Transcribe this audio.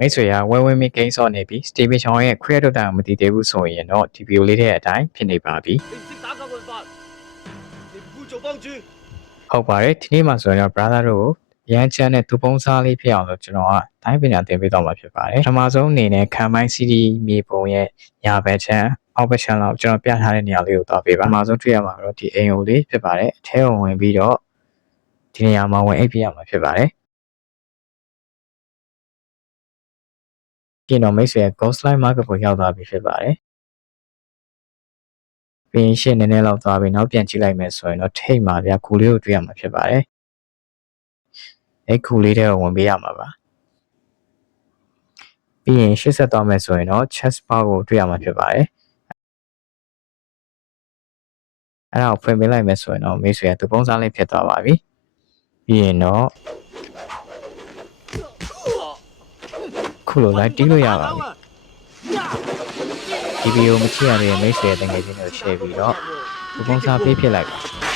မိတ်ဆွေကဝဲဝဲမီကိန်းစော့နေပြီစတီဗီချောင်းရဲ့ခွဲထုတ်တာမတည်သေးဘူးဆိုရင်တော့ဒီဗီဒီယိုလေးတဲ့အတိုင်းဖြစ်နေပါပြီဟုတ်ပါတယ်ဒီနေ့မှာဆိုရင်တော့ brother တို့ကိုရန်ချမ်းတဲ့သူပုံးစားလေးဖြစ်အောင်လို့ကျွန်တော်ကတိုင်းပညာသင်ပေးတော့မှာဖြစ်ပါတယ်ပထမဆုံးအနေနဲ့ခံပိုင်း CD မြေပုံရဲ့ညာဘက်ချမ်းအောက်ဘက်ချမ်းလောက်ကျွန်တော်ပြထားတဲ့နေရာလေးကိုသွားပေးပါပထမဆုံးတွေ့ရမှာတော့ဒီအိမ်အိုလေးဖြစ်ပါတယ်အထဲကိုဝင်ပြီးတော့ဒီနေရာမှာဝင်အိပ်ပြရမှာဖြစ်ပါတယ်ပြင်တော့မိတ်ဆွေ ghost line market ကိုရောက်သွားပြီဖြစ်ပါတယ်ပြင်ရှင်းနည်းနည်းလောက်သွားပြီးနောက်ပြန်ကြည့်လိုက်မယ်ဆိုရင်တော့ထိတ်မှာဗျာခူလေးကိုတွေ့ရမှာဖြစ်ပါတယ်အဲ့ခူလေးတွေကိုဝင်ပေးရမှာပါပြီးရင်ရှေ့ဆက်သွားမယ်ဆိုရင်တော့ chest bar ကိုတွေ့ရမှာဖြစ်ပါတယ်အဲ့ဒါကိုဖွင့်ပေးလိုက်မယ်ဆိုရင်တော့မိတ်ဆွေကသူပုံစံလေးဖြစ်သွားပါပြီပြီးရင်တော့ခုလိုလိုက်တီးလို့ရပါပြီဒီဗီဒီယိုမကြည့်ရတဲ့မိတ်ဆွေတကယ်ချင်းတို့ share ပြီးတော့ဒီပုံစံပေးဖြစ်လိုက်ပါ